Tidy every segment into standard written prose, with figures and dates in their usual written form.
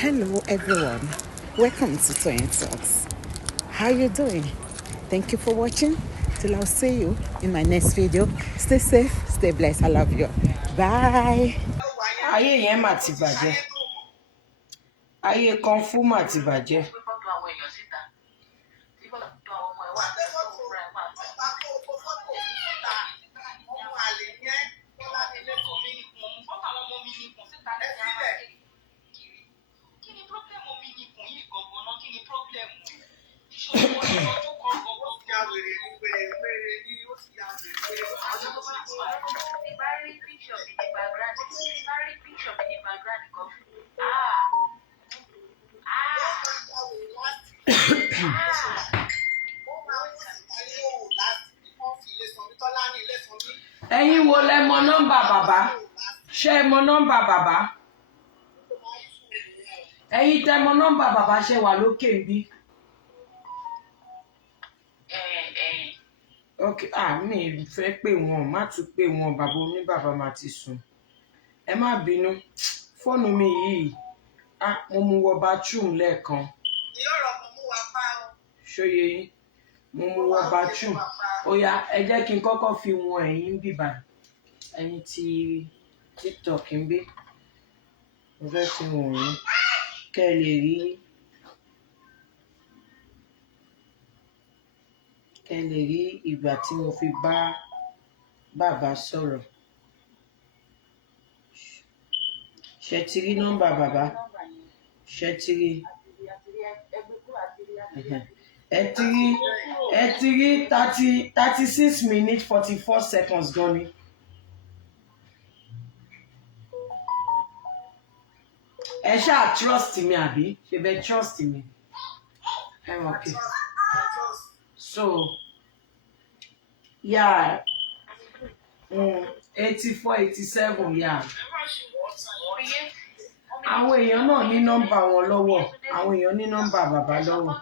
Hello everyone, welcome to Toyeen Talks. How you doing? Thank you for watching. Till I'll see you in my next video. Stay safe, stay blessed. I love you. Bye. Ayé yẹn mà ti bàjẹ́. Ayé kan fún mà ti bàjẹ́. Ẹ̀yin wo lẹ mọ nọ́mbà bàbá? Ṣé ẹ mọ nọ́mbà bàbá? Ẹ̀yin tẹ́ mọ nọ́mbà bàbá ṣe wà lókè bí? Okay, mi fẹ́ pè wọ́n, má tún pè wọ́n, bàbá oníbàbá máa ti sùn. Ẹ má bínú, fóònù mi yìí, mo mú wọ bathroom lẹ́ẹ̀kan. Ṣóyè yín, mo mú wọ bathroom. Ó yá, ẹ jẹ́ kí n kọ́kọ́ fi wọn ẹ̀yin bíbà. Ẹ̀yin ti TikTok ń gbé. Mo fẹ́ fi wọn yín kẹ́ ẹ lè rí. Kẹ́ ẹ lè rí ìgbà tí mo fi bá bàbá sọ̀rọ̀. Ṣé ti rí nọ́mbà bàbá? Ṣé ti rí? Ẹ ti rí 36 minutes 44 seconds gan ni. Ẹ ṣáà trust mi àbí? Ṣé bẹ́ẹ̀ trust mi? Okay. So, yeah, 84, 87, yeah. Àwọn èèyàn náà ní nọ́mbà wọn lọ́wọ́. Àwọn èèyàn ní nọ́mbà bàbá lọ́wọ́.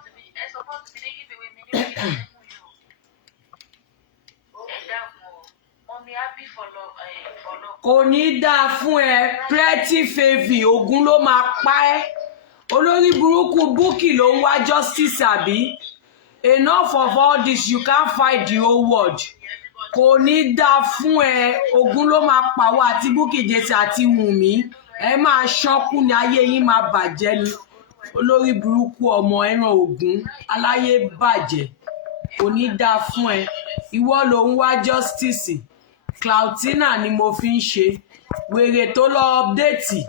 Kò ní dáa fún ẹ, Pretty Favy, Ògún ló máa pa ẹ́. Olórí burúkú Bukky ló ń wá justice àbí? Enough of all this, you can't fight the whole world. Kò ní dáa fún ẹ, Ògún ló máa pa wá àti Bukky Jesse àti Wunmi. Ẹ máa ṣánkú ni ayé yín máa bàjẹ́ ni. Olórí burúkú ọmọ ẹran Ògún, aláyé bàjẹ́. Kò ní dáa fún ẹ. Ìwọ ló ń wá justice. Cloutina ni mo fi ń ṣe. Wèrè tó lọ update,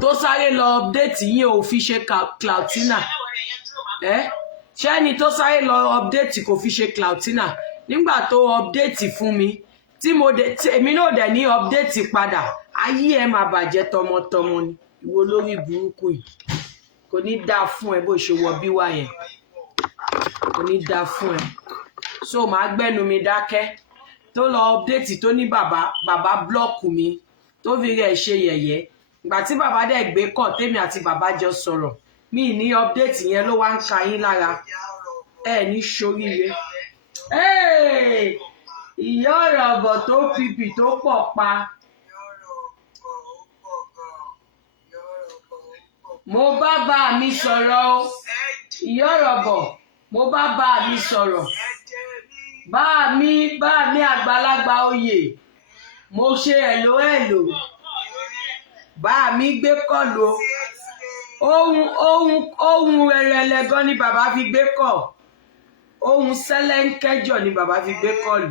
tó sáré lọ update yín ò fi ṣe Cloutina. Ṣé ẹni tó sáré lọ update kò fi ṣe Cloutina? Nígbà tó update fún mi, tí èmi náà dẹ̀ ní update padà, ayé ẹ máa bàjẹ́ tọmọtọmọ ni. Ìwọ lórí burúkú yìí. Kò ní dáa fún ẹ bó ṣe wọ bí wá yẹn. Kò ní dáa fún ẹ. So màá gbẹ́nu mi dákẹ́. Tó lọ update tó ní bàbá block mi, tó fi rẹ̀ ṣe yẹ̀yẹ́. Ìgbà tí bàbá dẹ̀ gbé kọ̀ tèmi àti bàbá jọ sọ̀rọ̀, mi ní update yẹn ló wá ń ka yín lára. Ẹ ní ṣoríire. Ìyá ọ̀rọ̀bọ̀ tó fipì tó pọ̀ pa. Mo bá bá mi sọ̀rọ̀ o. Ìyá ọ̀rọ̀bọ̀, mo bá bá mi sọ̀rọ̀. Bá mi àgbàlagbà oyè. Mo ṣe hello. Bá mi gbé kọ́lù o. Ohun rẹ̀rẹ̀lẹ̀ gan ni bàbá fi gbé kọ̀. Ohun sẹ́lẹ̀ńkẹ́jọ ni bàbá fi gbé kọ́lù.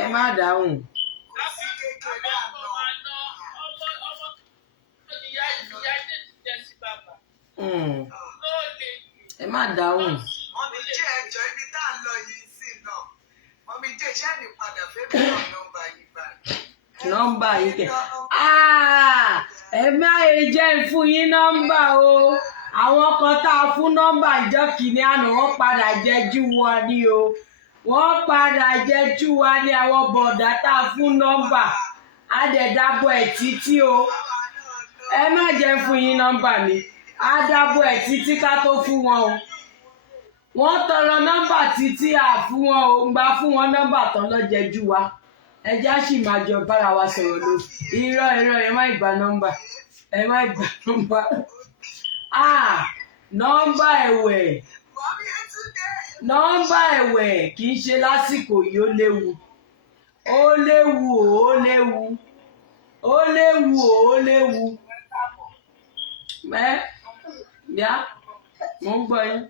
Ẹ má dáhùn. Ẹ má dáhùn. Mọ́mí jẹ́ ẹjọ́ ibi tá à ń lọ yìí sí náà. Mọ́mí jẹ́ iṣẹ́ ní padà fẹ́ bí nọ́mbà yìí báyìí. Nọ́mbà yìí kẹ̀. Ẹ má jẹ́ fún yín nọ́mbà o. Àwọn kan tá a fún nọ́mbà ìjọ kìíní àná wọ́n padà jẹ́jú wọn ni o. Wọ́n padà jẹ́jú wa ní àwọn bọ̀dá tá a fún nọ́mbà. A dẹ̀ dábọ̀ ẹ̀ títí o. Ẹ má jẹ́ fún yín nọ́mbà mi. A dábọ̀ ẹ̀ títí ká tó fún wọn o. Wọ́n tọrọ nọ́mbà títí à fún wọn o. Ń gbà fún wọn nọ́mbà tán lọ jẹ́jú wa. ẹ já sì máa jọ bára wa sọ̀rọ̀ lò irọ́ ẹ má gba nọ́mbà nọ́mbà ẹ̀wẹ̀ kì í ṣe lásìkò yìí ó léwu yá mo ń gbọ́ yín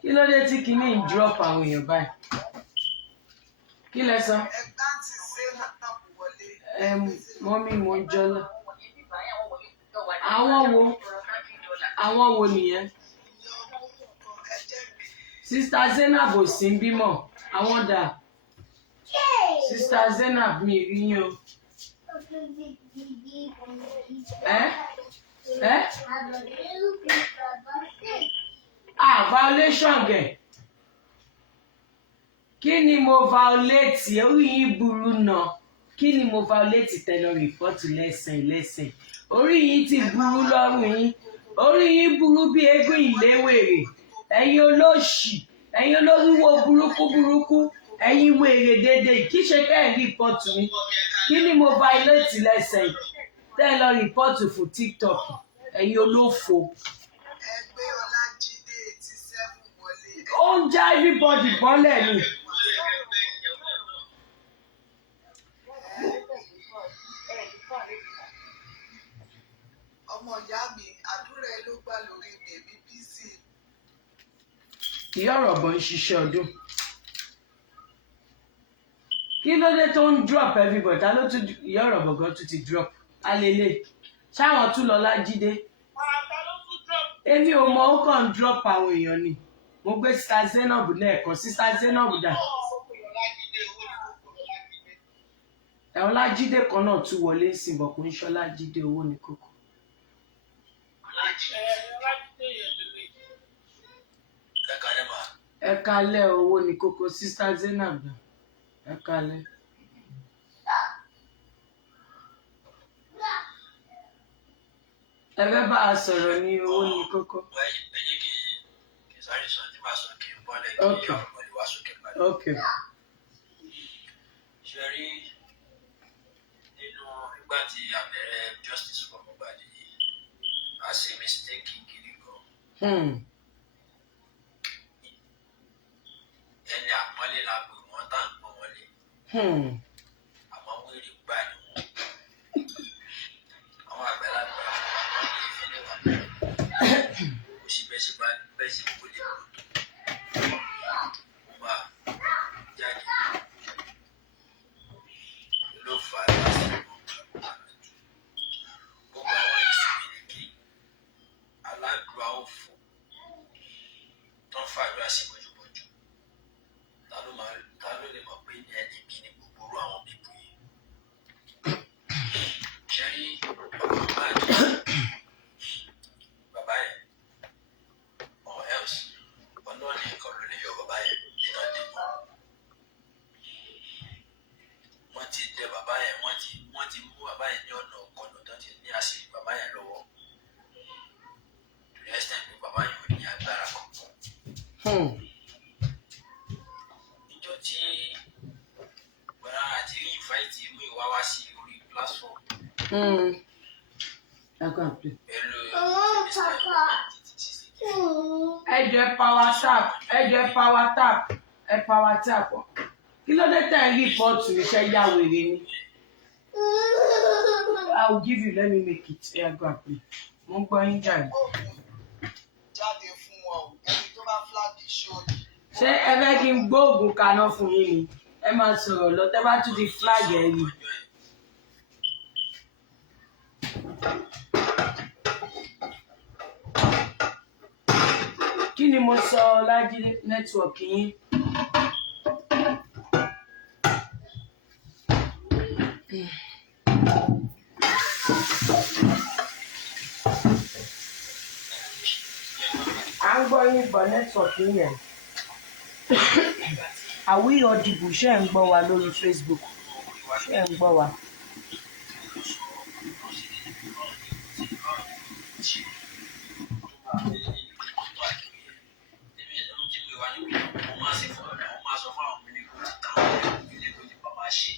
kí ló dé tí kinní ń drop àwọn èèyàn báyìí kí lẹ sọ mọ́mí mo ń jọ́lá àwọn wo nìyẹn sista Zainab ò sí ń bímọ àwọn dà sista Zainab mi rí yín o violation gẹ̀ kí ni mo violate orí yín burú náà kí ni mo violate tẹ̀lé rìpọ́tù lẹ́sìn orí yín ti burú lọ́rùn yín orí yín burú bí eégún ìléwèrè ẹ̀yin olóṣì ẹ̀yin olóríwó burúkú ẹ̀yin wèrè dédé kí ṣe kẹ́ ẹ̀ rìpọ́tù mi kí ni mo violate lẹ́sìn tẹ̀lé rìpọ́tù fún TikTok ẹ̀yin olófo. Ó ń já everybody bọ́lẹ̀ ni. ọmọ ìyá mi àdúrà ẹ ló gbà lórí bèbí bísí. Ìyá ọ̀rọ̀ bọ̀ ń ṣiṣẹ́ ọdún. Kí ló dé tó ń drop everybody? Ta ló tún ìyá ọ̀rọ̀ bọ̀ gan tún ti drop? Alele. Ṣáwọn tún lọ Lájídé? Èmi ò mọ ó kàn ń drop àwọn èèyàn ni. Mo gbé sista Zainab lẹ́ẹ̀kan sista Zainab dà. Ẹ̀wọ̀n Lájídé kan náà tún wọlé sí bọ̀ kò ń ṣọ́ Lájídé owó ní kókó. Ẹ kalẹ̀ owó ní kókó sista Zainab dà. Ẹ kalẹ̀. Ẹ fẹ́ bá a sọ̀rọ̀ ní owó ní kókó. Okay. Ṣẹ́rí nínú ìgbà tí abẹ́rẹ́ justice for Mohbad yìí, a ṣe mistake gidi gan. Ẹni àpọ́nlé la pè wọ́n tá à ń pọ́n wọlé. Àmọ́ wèrè gbà ni wọ́n. Àwọn àgbàlagbà wọ́n ní ìfẹ́lẹ́ wà. Kò sí bẹ́ẹ̀ sí kó lè lò tó. Mo máa jáde. Ló fà á lásìkò gbogbo àwọn ìsìnkú aládùúgbò òfò tó ń fàdúrà sí bójúbójú ta ló lè mọ̀ pé ẹni bí ní gbogbo àwọn bíbú yìí. Ṣé rí bàbá yẹn or else ọlọ́ọ̀ni nǹkan ló lè yọ bàbá yẹn nínú àdébọ̀. Wọ́n ti dẹ bàbá yẹn wọ́n ti mú bàbá yẹn ní ọ̀nà ọ̀kọ̀nà tó ti ní àṣírí bàbá yẹn lọ́wọ́. To the extent pé bàbá yẹn ò ní agbára kankan. Níjọ́ tí bọ̀dá àti rí ìfáìtì mú ìwá wá sí orí platform. Pẹ̀lú ẹ power tap. Kí ló dé tẹ̀ ń rìpọ́ọ̀tù iṣẹ́ yá wèrè ni? I will give you, let me make it. Yeah, go and play. Mo ń gbọ́ yín jàre. jáde fún wọn o ẹni tó bá flag show yìí. Ṣé ẹ fẹ́ kí n gbóògùn kaná fún yín ni? Ẹ máa sọ̀rọ̀ lọ, tẹ́ bá tún di flag ẹ̀ yìí. Kí ni mo sọ Lájídé nẹ́tíwọ̀kì yín? À ń gbọ́ yín bọ̀ nẹ́tíwọ̀kì yẹn. Àwí ọ̀dìbò ṣe ń gbọ́ wa lórí Facebook. Ṣé ń gbọ́ wa? sọ fún àwọn ilé kò ti táwọn ilé kò ti bá máa ṣe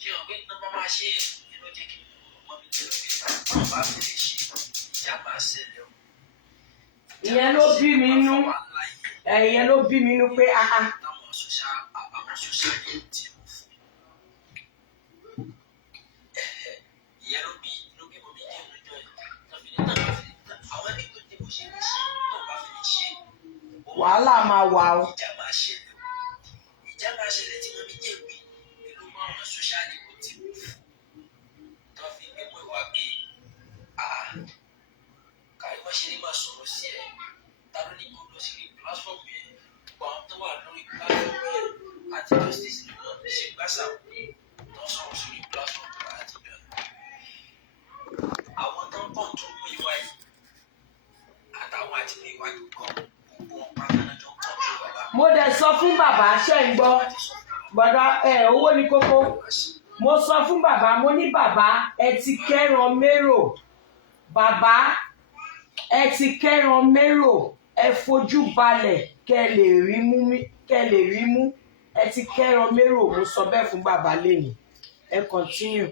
ṣé ọgbẹ́ tó bá máa ṣe é ló jẹ́ kí ọmọ mi tẹ̀lé pé wọ́n bá fi lè ṣe ìjà máa ṣẹlẹ̀ o. ìyẹn ló bí mi nú ìyẹn ló bí mi nú pé àwọn sọ́ṣà yìí ti wò fún ìyẹn ló bí mo bí jẹ́ ìrìnjọ́ yìí tàbí nígbà tó fi àwọn ẹni tó ti bó ṣe lè ṣe tó bá fi lè ṣe wàhálà máa wà o. ìjà máa ṣẹlẹ̀ tí wọ́n bí jẹ́ ìpín pẹ̀lú àwọn sọ́ṣà yìí ti wò fún tó fi gbé pé wá gbé kárí wọ́n ṣe ní máa sọ̀rọ̀ sí ẹ̀ ta ló ní kó lọ sí pílásọ̀mù yẹn gbogbo àwọn tó wà lórí pílásọ̀mù yẹn àti justice ni wọ́n ṣe gbàsà tó sọ̀rọ̀ sórí pílásọ̀mù àti bẹ́ẹ̀. àwọn tó ń pọ̀ tó mú ìwà yìí àtàwọn àti ní ìwádìí kan gbogbo wọn pátá náà jọ ń pọ̀ tó bàbá. mo dẹ̀ sọ fún bàbá ṣe ń gbọ́ gbọ́dọ̀ owó ní kókó mo sọ fún bàbá mo ní bàbá ẹ ti kẹ́ran mérò bàbá ẹ ti kẹ́ran mérò ẹ fojú balẹ̀ kẹ́ lè rí mú ẹ ti kẹ́ran mérò mo sọ bẹ́ẹ̀ fún bàbá lẹ́yìn ẹ continue.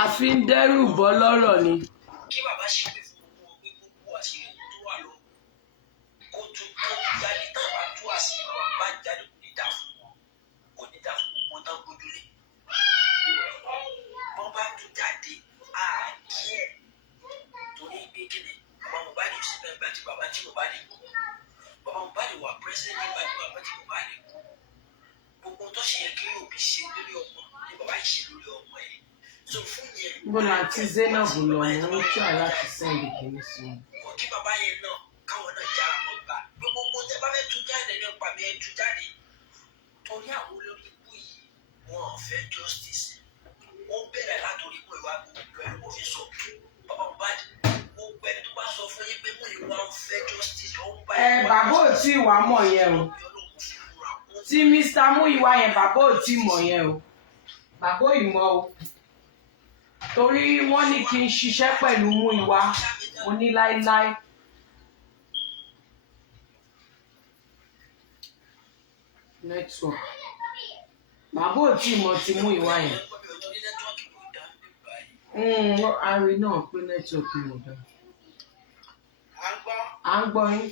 a fi ń dẹ́rù bọ́ lọ́rọ̀ ni. kí bàbá ṣe pé fún gbogbo àṣírí tó wà lọ kó tún kó jáde tán bá tú àṣírí bàbá bá jáde kò ní dá fún wọn kò ní dá fún wọn tán gbójúlé. wọ́n bá tún jáde àáké torí pé kíni bàbá Mohbad sí bẹ́ẹ̀ àti bàbá tí Mohbad kú bàbá Mohbad wà pẹ́sẹ́ntì nígbà tí bàbá tí Mohbad kú gbogbo tó ṣe yẹ kí òbí ṣe lórí ọmọ ni bàbá yìí ṣe lórí ọmọ ẹ̀. Bọ́lá àti Zainab lọ ni wọ́n tún àláti sẹ́ndì kìíní sí i. Kí bàbá yẹn náà káwọn náà jára wọn gbà gbogbo tẹ bá fẹ́ tú jáde ní ọ̀pá mi ẹ̀ tú jáde torí àwọn olórí ikú yìí wọn ò fẹ́ justice wọ́n bẹ̀rẹ̀ látòrí mú ìwà gbogbo ẹ̀ ló fi sọ bàbá Mohbad gbogbo ẹni tó bá sọ fún yín pé mú ìwà ń fẹ́ justice ó ń bá ẹ bàbá ò tí ì wá mọ̀ yẹn o tí Mr. Muyiwa yẹn bàbá ò tí ì mọ̀ yẹn o bàbá ò ì mọ̀ o torí wọ́n ní kí n ṣiṣẹ́ pẹ̀lú Muyiwa mo ní láíláí. network bàbá ò tí ì mọ̀ ti Muyiwa yẹn. ààrẹ náà pé network mi ò dá. à ń gbọ́ yín.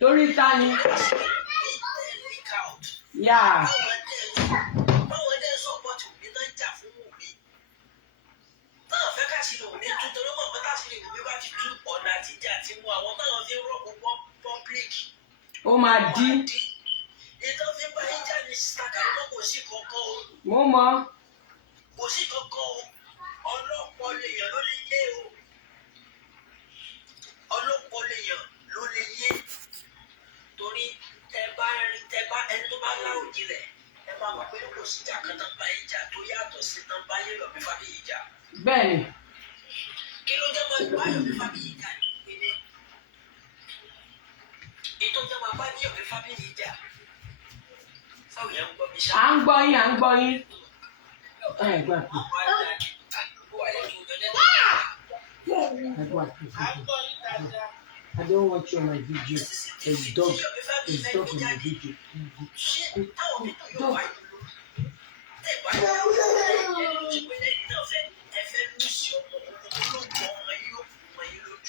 Torí ta ni? Yà. Báwo dé sọ́pọ̀tì òbí náà jà fún òbí? Táwọn fẹ́ ká sí òbí tún torí mọ̀ pé káṣí òbí bá ti tú ọ̀nà àtijọ́ àti mú àwọn táwọn fi ń rọ̀bù public. Ó máa dí. Ètò fi ń bá yín jáde sàkàrí mọ́ kò sí kankan o. Mo mọ̀. Kò sí kankan o. Ọlọ́pọ̀ lèèyàn ló lè yé o. Ọlọ́pọ̀ lèèyàn ló lè yé. Torí tẹ bá ẹni tó bá láwùjọ rẹ̀ ẹ máa mọ̀ pé kò sí ìjà kan tán bá yín jà tó yàtọ̀ sí tán bá yé Yomi Fabiyi jà. Bẹ́ẹ̀ni. Kí ló jẹ́ máa bá Yomi Fabiyi jà ní ìpínlẹ̀? Ètò jẹ́ máa bá ní Yomi Fabiyi jà. Sáwọn yẹn ń gbọ́ mi ṣá. À ń gbọ́ yín, à ń gbọ́ yín. Ẹ gbà pé. I don't want you on my video. There's dog in my video. Dog.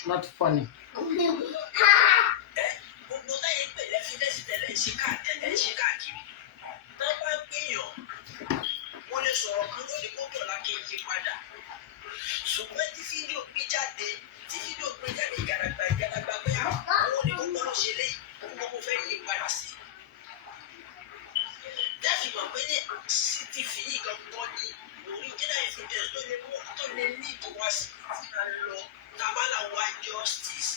Not funny. ṣe lé mo fẹ́ yí padà sí. Dáàbì mọ̀ pé ní CCTV yìí gangan ní original evidence tó lè ní ìtọ́wá sí ti máa lọ tábàlà wá justice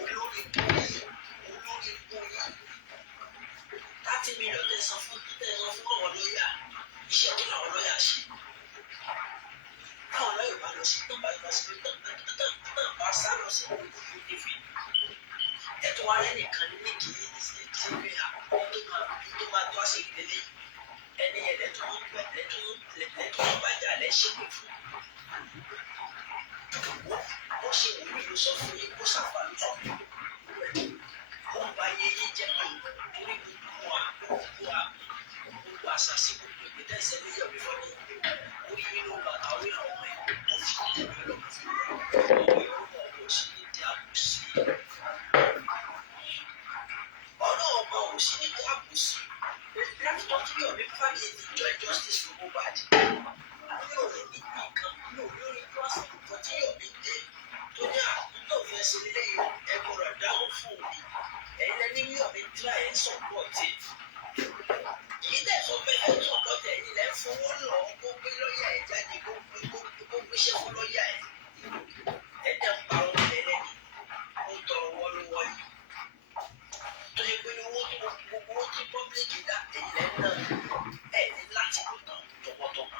olórí bóyá 30 million tẹ̀sán fún àwọn lọ́ọ̀yà iṣẹ́ tó làwọn lọ́ọ̀yà ṣe. Táwọn lọ́ọ̀yà bá lọ sí tó bá yọ sí pé tán bá sá lọ sí ìfì. Ẹ̀tọ́ wa lẹ́nìkan ní kì í ṣe pé tó máa tó àṣẹ ìdílé ẹni yẹn lẹ́tọ́ bá jà lẹ́ṣẹ̀ pé fún. Wọ́n ṣe wò mí ló sọ fún yín kó sáfà lójọ́. Wọ́n bá yé yé jẹ́ pé torí gbogbo àṣàṣì gbogbo ìgbésẹ̀ ìṣẹ̀lẹ̀ yẹ̀ wí fún mi. Orí mi ló bá àwọn ọmọ ẹ̀ mo fi ìdílé lọ́kàn fún mi. Ọlọ́run sì ní ìdí àbòsí. Ọlọ́run ò sí ní ìdí àbòsí. Láti tọ́jú yọ̀ mí fáyé ìjọ justice for Mohbad. Àwọn yóò rí ní nǹkan lórí crossing nǹkan tí yọ̀ mí dé. Tó ní àkókò fẹ́ sí ilé ẹ̀kọ́ rẹ̀ dáhùn fún mi. Ẹ̀yin lẹ́ni yọ̀ mí tíra ẹ̀ ń sọ̀pọ̀tì. Èyí tẹ̀ sọ pé ẹ̀ ń sọ̀pọ̀tì ẹ̀yin lẹ́ ń fowó lọ kó gbé lọ́ọ̀yà ẹ̀ jáde kó gbéṣẹ́ fún lọ́ọ̀yà ẹ̀. Ẹ jẹ́ ń pa ohun ẹlẹ́ni. Ó tọrọ wọ́ lọ́wọ́ yìí. Tó yẹ pé owó tí gbogbo owó tí pọ́blíkì dá ẹ̀yin lẹ́ náà ẹ̀ ní láti lò tán tọmọtọmọ.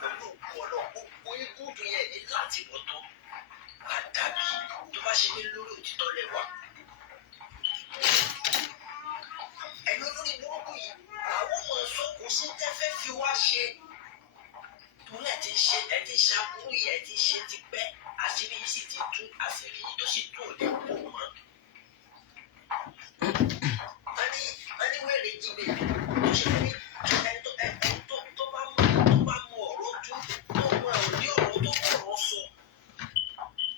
Pẹ̀lú ọ̀pọ̀lọpọ̀ gbogbo ikúdùn yẹn ní láti lò tán. Àdàbí tó bá ṣe ní lórí òtítọ́ lẹ́wà. Ẹ̀yin olórí burúkú yìí, àwọn ọmọ ìṣòkò sí tẹ́fẹ́ fi wá ṣe. Torí ẹ̀ ti ṣàkúrú yìí, ẹ̀ ti ṣe ti pẹ́, àṣírí yìí sì ti tú, àṣírí yìí tó sì tú òde kó mọ́. Wọ́n ní wẹ́rẹ̀ jí bèbè, tó ṣe pé tó bá mú ọ̀rọ̀ tú, tó mú òní ọ̀rọ̀ tó mú ọ̀rọ̀ sọ.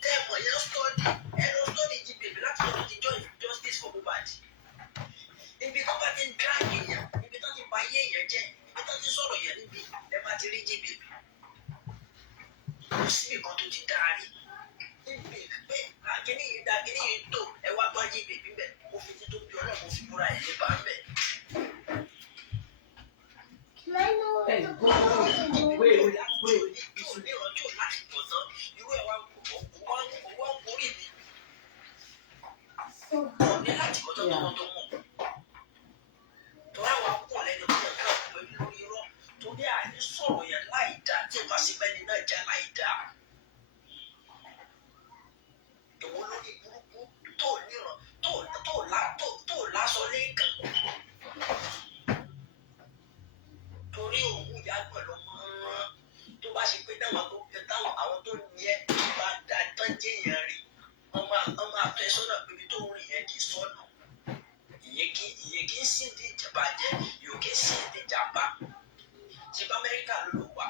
Tẹ́ẹ̀mọ̀ yẹn stọ́dì jí bèbè láti lọ́dún ti join justice for Mohbad. Ibi tó bá ti ń dráàgì yẹn, ibi tó ti ba ayé yẹn jẹ́, ibi tó ti sọ̀rọ̀ yẹn níbi ẹ bá ti rí jí bèbè. Kò sí nǹkan tó ti dáa rí. Níbi pé kíní yìí dá kíní yìí tó ẹ wá gbọ́ jí bèbè bẹ̀, mo fi ti tó bí ọlọ́run mo fi múra ẹ̀ lé bá ń bẹ̀. Ní ọjọ́ láti pọ̀ tán, irú ẹ̀ wá orí mi. Ní láti pọ̀ tán tọmọtọmọ. Torí àwọn akọ̀ lẹ́nu tó yẹ ká pẹ̀lú lórí irọ́ torí àní sọ̀rọ̀ yẹn láì dá tí ìbá sí pẹ́ni náà já láì dá. Ìwọ lórí burúkú tó níran tó lásọ lẹ́ẹ̀kan. Torí òun ìyá pẹ̀lú mọ́ tó bá ṣe pé táwọn àwọn tó ní ẹ bá dá tán jẹ́ èèyàn rí wọ́n máa tọ́ ẹ sọ́nà pé ibi tó ń rìn yẹn kì í sọ́nà. Ìyẹn kì í sí ìdí ìjàmbá jẹ́ yóò kì í sí ìdí ìjàmbá. Ṣé bá Amẹ́ríkà ló lò wá?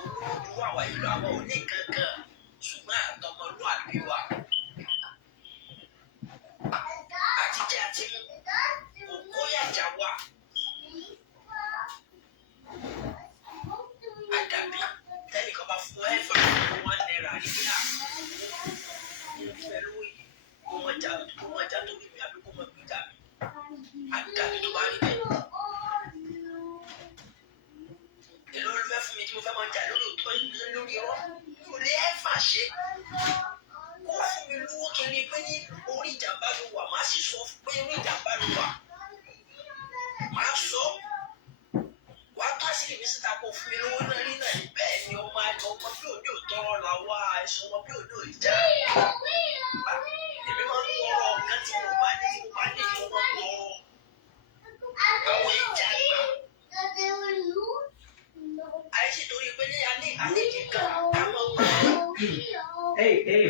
Olówó wà wá ìlú àwọn òní kankan ṣùgbọ́n àtọmọlúwàbí wa. Àtijọ́ àti mú òkú yàjà wa. Àdàbí tẹ́nìkan bá fún ẹ́fà fún £1 nígbà. Ìfẹ́ lówó yìí kó wọ́n já tó bí mi àbí kó wọ́n gbé jà mí. Àdàbí tó bá rí bẹ́ẹ̀. Èló ló fẹ́ fún mi tí mo fẹ́ máa jà lórí ọ̀rọ̀? Kò lè ẹ́fà ṣe. Kó fún mi lówó kí n rí pé ní orí ìjàmbá ló wà, màá sì sọ pé orí ìjàmbá ló wà. Màá sọ. Wà á tó àṣírí mi síta kó fún mi lówó náà rí náà ní bẹ́ẹ̀ ni ọmọ bí òní ò tọrọ là wá ẹ̀sùn ọmọ bí òní ò já. Èmi máa ń tọrọ nǹkan tí mo bá ní ìjọba tọrọ. Àwọn ìjà àgbà. Àìsí torí pé ní alẹ́ kíkan ká máa parọ́.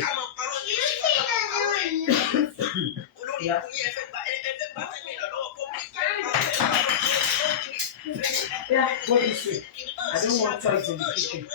Ká máa parọ́ ní oṣù kan ká máa parọ́ ẹ̀. Olórí ikú yẹn fẹ́ gbà tẹ̀mí lọ́wọ́ pọ́blíkì ẹ̀ máa fẹ́ parọ́. Yeah, what is it? I don't want toys in the kitchen.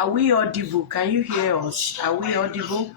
Are we audible? Can you hear us? Are we audible?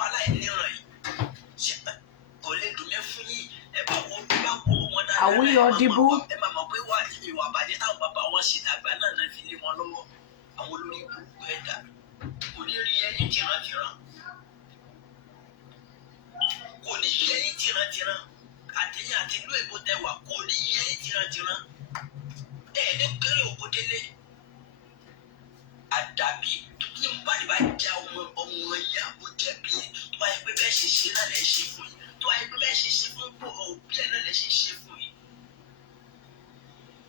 fún aláìníran yìí ṣe kò lè dùn mí fún yìí ẹ bá wo wọn dáadáa Are we audible? ẹ máa mọ̀ pé wà ìwà àbájẹ́ táwọn bàbá wọn ṣe dàgbà náà náà fi lé wọn lọ́wọ́ àwọn olórí burúkú ẹ̀dá kò ní rí ẹyin tìrantìran kò ní rí ẹyin tìrantìran àtẹ̀yìn àti ìlú èbó tẹwà kò ní rí ẹyin tìrantìran ẹ̀ẹ́dẹ́ kéré òkú délé àdàbí ní báyìí já ọmọ ẹ̀yà bó jẹ́ bí tó wáyé pé bẹ́ẹ̀ ṣe ṣe náà lẹ́ ṣe fún yìí tó wáyé pé bẹ́ẹ̀ ṣe ṣe fún òbí ẹ̀ náà lẹ́ ṣe ṣe fún yìí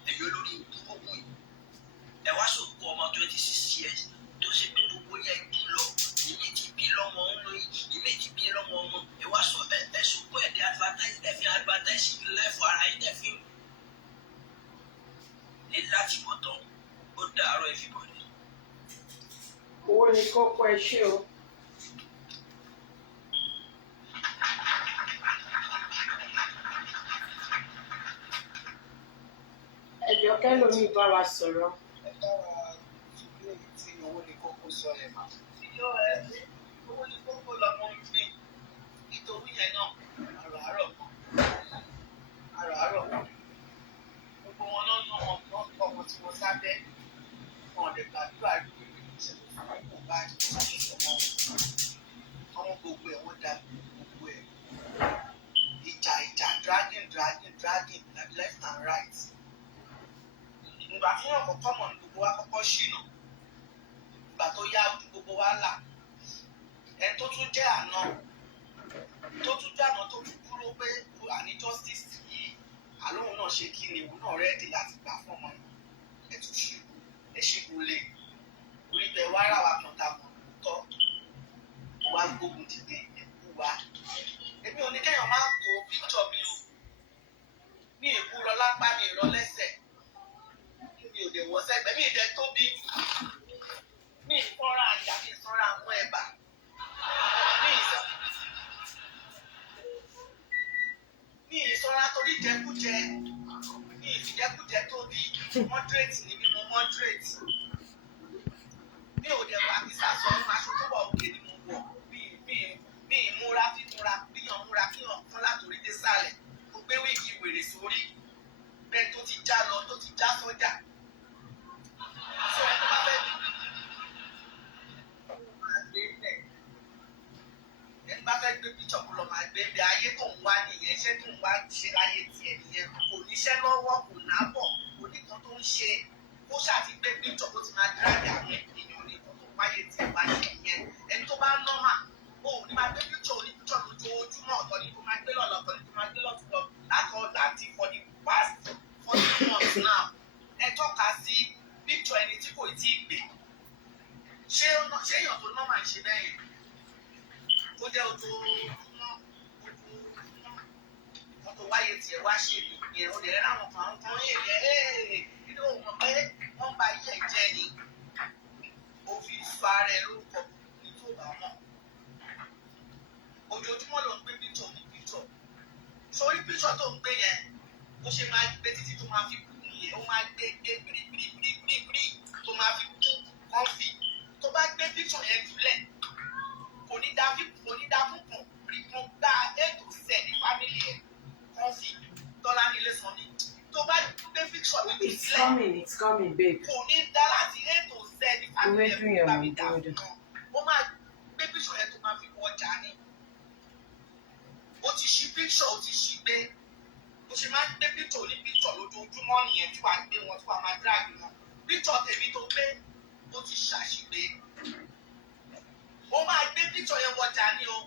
èyí olórí gbogbo yìí ẹ wá sòkò ọmọ 26 years tó ṣe pé gbogbo yẹn kú lọ ìmí ti bí lọ́mọ ọmọ ìmí ti bí lọ́mọ ọmọ ẹ wá sọ ẹ sòkò ẹ̀ dé advertise life ara yìí tẹ̀ fi ní láti bọ̀ tán ó dàárọ̀ everybody. Owó ni kókó ẹ ṣe o. Ẹjọ́ kẹ́lòmíì bá wa sọ̀rọ̀. ẹ dára ìdílé tí owó ní kókó sọ ẹ mà. Owó ní kókó lọmọ ń fi nítorí yẹn náà àràárọ̀ gbogbo wọn náà ná wọn kọ́ ọmọ tí wọ́n sábẹ́ wọn lè gbàdúrà rí ìṣẹ̀lẹ̀ fún ọmọ bá ọmọ gbogbo ẹ̀ wọ́n dá gbogbo ẹ̀ ìjà dragging like left and right. ìgbà tí wọn kọ́kọ́ mọ̀ ní gbogbo wa kọ́kọ́ ṣìnà ìgbà tó yá ojú gbogbo wa là ẹni tó tún jẹ́ àná tó tún kúrò pé àní justice yìí àlóhùn náà ṣe kí ni òun náà rẹ́ẹ̀dì láti gbà fún ọmọ yìí ẹ tún ṣe ẹ ṣe kò lè orí bẹ wá rà wá kan tàbí tọ́ wá gbógun dìde ẹ̀kú wa èmi ò ní kéèyàn máa kó píktọ̀ mi o mi èkú rọ lápá mi rọ lẹ́sẹ̀ mi ò dẹ̀ wọ́ sẹ́gbẹ́ mi ìdẹ tóbi mi ìfọ́ra àjà mi ìfọ́ra àwọn ẹ̀bà mi ìsọ́ra torí jẹkújẹ mi ìfìjẹkújẹ tóbi moderate ni mi mo moderate mi ò dẹ̀ wà kí sàṣọrun aṣọ tó wọ̀ òkè ni mo wọ̀ mi ìmúra fífúnra bíyàn múra kíyàn fún látòrí dé sálẹ̀ mo gbé wíìgì wèrè sórí bẹ́ẹ̀ tó ti já lọ tó ti já sọ́jà sọ ẹ tó bá fẹ́ ẹni bá fẹ́ gbé píṣọ̀ kó lọ máa gbé bí ayé tó ń wá nìyẹn iṣẹ́ tó ń wá ṣe láyé tiẹ̀ nìyẹn kò níṣẹ́ lọ́wọ́ kò nábọ̀ kò nìkan tó ń ṣe kó ṣàti gbé píṣọ̀ tó ti máa dírádì àwọn ènìyàn nìkan tó wáyé tiẹ̀ wá nìyẹn ẹni tó bá nọ́mà o ò ní máa gbé píṣọ̀ lójoojúmọ́ ọ̀tọ̀ ni kó máa gbé lọ́lọ́ ọ̀tọ̀ ni kó máa gbé lọ́tùlọ́ láti for the past 40 months now ẹ tọ́ka sí píṣọ̀ ẹni tí kò tí ì gbé ṣé èèyàn tó nọ́mà ń ṣe bẹ́yẹn ó jẹ́ ojoojúmọ́ wọ́n tó wáyé tiẹ̀ wá ṣe ìyẹn ó lè ráwọn kan yẹ̀yẹ́ nínú òun pé wọ́n bá yẹ̀ jẹ́ ni ó fi sọ ara ẹ̀ lórúkọ ní tó bá mọ̀ ojoojúmọ́ ló ń gbé píṣọ̀ ní píṣọ̀ sórí píṣọ̀ tó ń gbé yẹn ó ṣe máa gbé títí tó máa fi kú nìyẹn ó máa gbé gbírígbírígbírígbírí tó máa fi kú kọ́fì tó bá gbé píṣọ̀ yẹn jùlẹ̀ kò ní dá fún kan rí kan gba ètò sẹ ní fámìlì ẹ kan fi tọ́lá nílé sàn ní tó bá gbé fíṣọ̀ ní ìsílẹ̀ It's coming, babe. kò ní dá láti ètò sẹ ní fámìlì ẹ kó bá mi dà fún kan ó máa gbé fíṣọ̀ yẹn tó máa fi wọ ọjà ni ó ti ṣí fíṣọ̀ ó ti ṣí gbé ó ṣe máa ń gbé fíṣọ̀ ní fíṣọ̀ lójoojúmọ́ nìyẹn tí wàá gbé wọn tí wàá máa dráàgì wọn fíṣọ̀ tèmi tó gbé ó ti ṣàṣìgbé ó máa gbé píṣọ̀ yẹn wọjà ní o